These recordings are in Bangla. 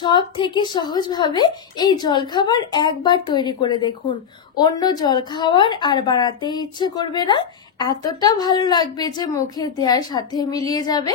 সব থেকে সহজভাবে এই জলখাবার একবার তৈরি করে দেখুন। অন্য জলখাবার আর বানাতে ইচ্ছে করবে না, এতটা ভালো লাগবে যে মুখে দেওয়ার সাথে মিলিয়ে যাবে।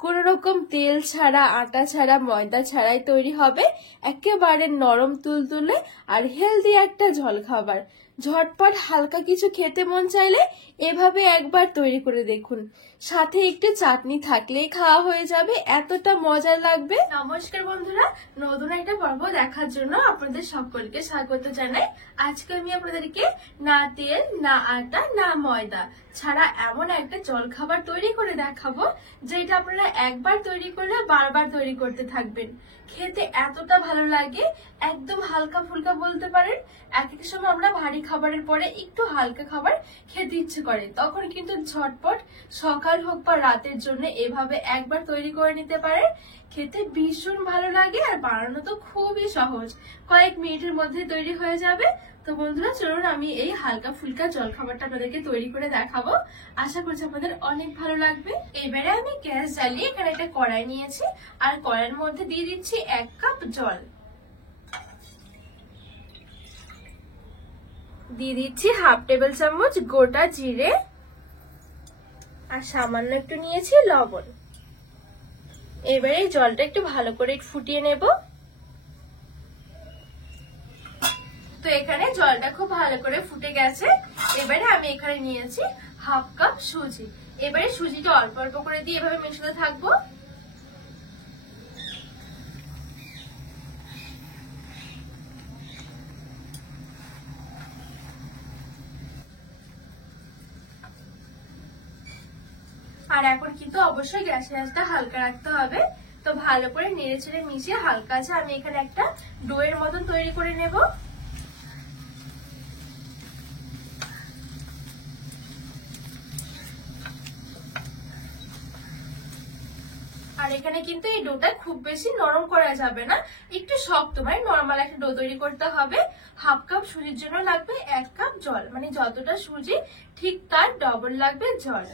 কোনো রকম তেল ছাড়া, আটা ছাড়া, ময়দা ছাড়াই তৈরি হবে একেবারে নরম তুলতুলে আর হেলদি একটা জলখাবার। ঝটপট হালকা কিছু খেতে মন চাইলে এভাবে একবার তৈরি করে দেখুন। সাথে একটু চাটনি থাকলেই খাওয়া হয়ে যাবে, এতটা মজার লাগবে। নমস্কার বন্ধুরা, নতুন একটা পর্ব দেখার জন্য আপনাদের সকলকে স্বাগত জানাই। আজকে আমি আপনাদেরকে না তেল, না আটা, না ময়দা ছাড়া এমন একটা জলখাবার তৈরি করে দেখাবো যেটা আপনারা একবার তৈরি করলে বারবার তৈরি করতে থাকবেন। খেতে এতটা ভালো লাগে, একদম হালকা ফুলকা বলতে পারেন। এক এক সময় আমরা ভারী খাবারের পরে একটু হালকা খাবার খেতে ইচ্ছে করে, তখন কিন্তু ঝটপট সকাল হোক বা রাতের জন্য এভাবে একবার তৈরি করে নিতে পারেন। খেতে ভীষণ ভালো লাগে আর বানানো তো খুবই সহজ, কয়েক মিনিটের মধ্যে তৈরি হয়ে যাবে। তো বন্ধুরা চলুন আমি এই হালকা ফুলকা জলখাবারটা আপনাদেরকে তৈরি করে দেখাবো। আশা করছি আপনাদের অনেক ভালো লাগবে। এবারে আমি গ্যাস জ্বালিয়ে এখানে একটা কড়াই নিয়েছি আর কড়াইয়ের মধ্যে দিয়ে দিচ্ছি 1 কাপ জল। দিয়ে দিচ্ছি হাফ টেবিল চামচ গোটা জিরে আর সামান্য একটু নিয়েছি লবণ। এবারে এই জলটা একটু ভালো করে ফুটিয়ে নেব। তো এখানে জলটা খুব ভালো করে ফুটে গেছে। এবারে আমি এখানে নিয়েছি হাফ কাপ সুজি। এবারে সুজিটা অল্প অল্প করে দিয়ে এভাবে মেশাতে থাকবো। আর এখন কিন্তু অবশ্যই গ্যাসের আঁচটা হালকা রাখতে হবে। তো ভালো করে নেড়ে চেড়ে মিশিয়ে হালকা আছে আমি এখানে একটা ডোয়ের মতন তৈরি করে নেব। আর এখানে কিন্তু এই ডোটা খুব বেশি নরম করা যাবে না, একটু শক্ত, মানে নরমাল একটা ডো তৈরি করতে হবে। হাফ কাপ সুজির জন্য লাগবে 1 কাপ জল, মানে যতটা সুজি ঠিক তার ডবল লাগবে জল।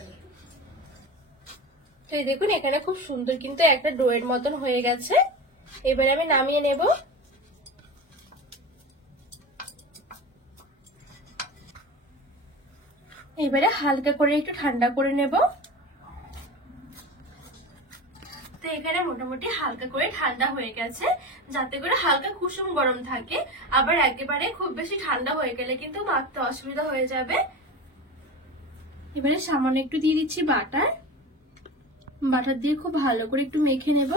তো এই দেখুন এখানে খুব সুন্দর কিন্তু একটা ডোয়ের মতন হয়ে গেছে। এবারে আমি নামিয়ে নেব। এবারে হালকা করে একটু ঠান্ডা করে নেব। তো এখানে মোটামুটি হালকা করে ঠান্ডা হয়ে গেছে, যাতে করে হালকা কুসুম গরম থাকে। আবার একেবারে খুব বেশি ঠান্ডা হয়ে গেলে কিন্তু মাখতে অসুবিধা হয়ে যাবে। এবারে সামান্য একটু দিয়ে দিচ্ছি বাটার। বাটার দিয়ে খুব ভালো করে একটু মেখে নেব।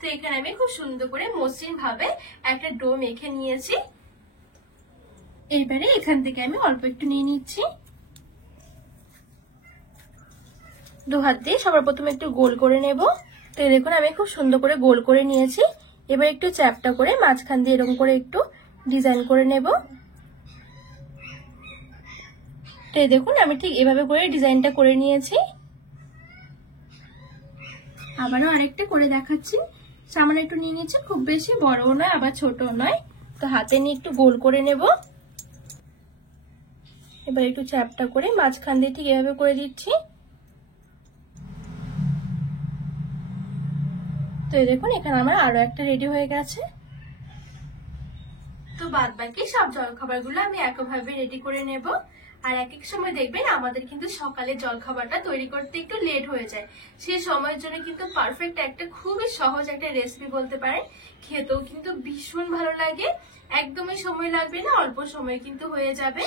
তো এখানে আমি খুব সুন্দর করে মসৃণ ভাবে একটা ডো মেখে নিয়েছি। এইবারে এখান থেকে আমি অল্প একটু নিয়ে নিচ্ছি। দু হাত দিয়ে সবার প্রথমে একটু গোল করে নেব। তো দেখুন আমি খুব সুন্দর করে গোল করে নিয়েছি। এবার একটু চ্যাপটা করে মাঝখান দিয়ে এরকম করে একটু ডিজাইন করে নেব। তো দেখুন আমি ঠিক এভাবে করে ডিজাইনটা করে নিয়েছি। আবারও আরেকটা করে দেখাচ্ছি। সামান্য একটু নিয়ে নিচ্ছি, খুব বেশি বড়ও নয় আবার ছোটও নয়। তো হাতে নিয়ে একটু গোল করে নেব। এবার একটু চ্যাপটা করে মাঝখান দিয়ে ঠিক এভাবে করে দিচ্ছি। তো দেখুন এখানে আমার আরো একটা রেডি হয়ে গেছে। তো বাদ বাকি সব জলখাবারগুলো আমি একভাবে রেডি করে নেব। আর এক এক সময় দেখবেন আমাদের কিন্তু সকালে জলখাবারটা তৈরি করতে একটু লেট হয়ে যায়, সেই সময়ের জন্য কিন্তু পারফেক্ট একটা খুবই সহজ একটা রেসিপি বলতে পারেন। খেতেও কিন্তু ভীষণ ভালো লাগে, একদমই সময় লাগবে না, অল্প সময় কিন্তু হয়ে যাবে।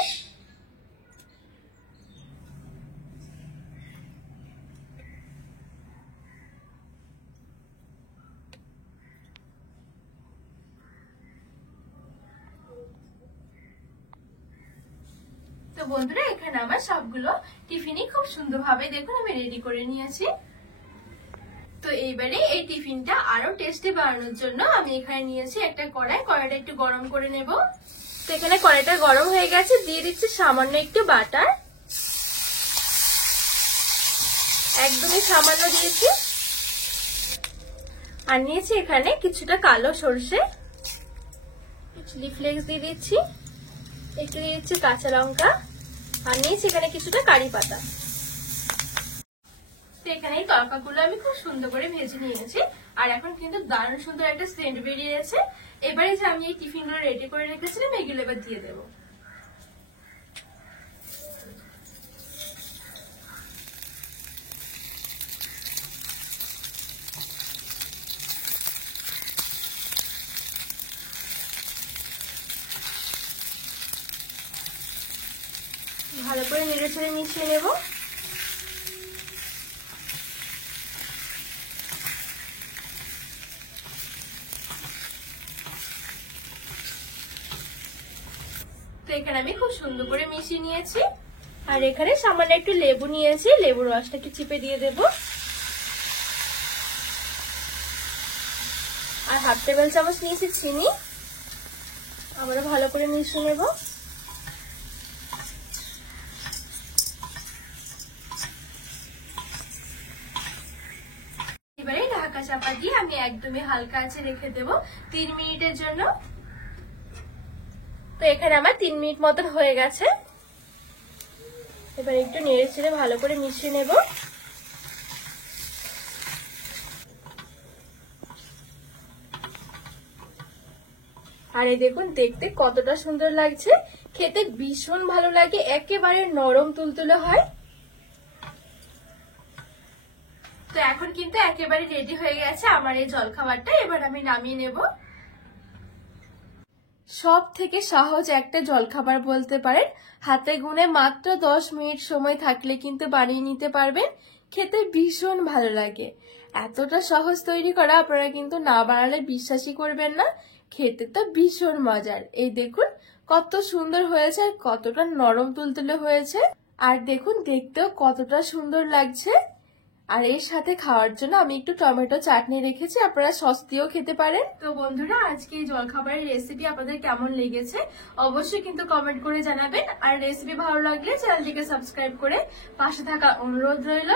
তো বন্ধুরা এখানে আমার সবগুলো টিফিনই খুব সুন্দরভাবে দেখুন আমি রেডি করে নিয়েছি। তো এইবারে এই টিফিনটা আরো টেস্টি বানানোর জন্য আমি এখানে নিয়েছি একটা কড়াই। কড়াইটা একটু গরম করে নেব। তো এখানে কড়াইটা গরম হয়ে গেছে, দিয়ে দিচ্ছি সামান্য একটু বাটার। একদমই সামান্য দিয়েছি। আর নিয়েছি এখানে কিছুটা কালো সরষে, চিলি ফ্লেক্স দিয়ে দিচ্ছি, একটু দিয়ে দিচ্ছি কাঁচা লঙ্কা, আর নিয়েছি এখানে কিছুটা কারি পাতা। তো এখানে এই তরকাগুলো আমি খুব সুন্দর করে ভেজে নিয়েছি, আর এখন কিন্তু দারুণ সুন্দর একটা সেন্ট বেরিয়েছে। এবারে যে আমি এই টিফিনগুলো রেডি করে রেখেছিলাম এগুলো এবার দিয়ে দেবো। ভালো করে নেড়ে ছেড়ে মিশিয়ে নেব। তো এখানে আমি খুব সুন্দর করে মিশিয়ে নিয়েছি, আর এখানে সামান্য একটু লেবু নিয়েছি, লেবুর রসটা একটু চিপে দিয়ে দেব, আর হাফ টেবিল চামচ নিয়েছি চিনি। আবারও ভালো করে মিশিয়ে নেব। এবারে ঢাকা চাপা দিয়ে আমি একদমই হালকা আঁচে রেখে দেব 3 মিনিটের জন্য। তো এখানে আমার 3 মিনিট মতন হয়ে গেছে। এবার একটু নেড়ে চেড়ে ভালো করে মিশিয়ে নেব। আর এই দেখুন দেখতে কতটা সুন্দর লাগছে, খেতে ভীষণ ভালো লাগে, একেবারে নরম তুলতুলে হয়। তো এখন কিন্তু একেবারে রেডি হয়ে গেছে আমার এই জলখাবারটা, এবার আমি নামিয়ে নেব। সব থেকে সহজ একটা জলখাবার বলতে পারেন, হাতে গুনে মাত্র 10 মিনিট সময় থাকলে কিন্তু বানিয়ে নিতে পারবেন, খেতে ভীষণ ভালো লাগে। এতটা সহজ তৈরি করা আপনারা কিন্তু না বানালে বিশ্বাসই করবেন না, খেতে তো ভীষণ মজার। এই দেখুন কত সুন্দর হয়েছে, আর কতটা নরম তুলতুলে হয়েছে, আর দেখুন দেখতেও কতটা সুন্দর লাগছে। আর এর সাথে খাওয়ার জন্য আমি একটু টমেটো চাটনি রেখেছি, আপনারা সস দিয়েও খেতে পারেন। তো বন্ধুরা আজকে এই জলখাবারের রেসিপি আপনাদের কেমন লেগেছে অবশ্যই কিন্তু কমেন্ট করে জানাবেন, আর রেসিপি ভালো লাগলে চ্যানেলটিকে সাবস্ক্রাইব করে পাশে থাকা অনুরোধ রইল।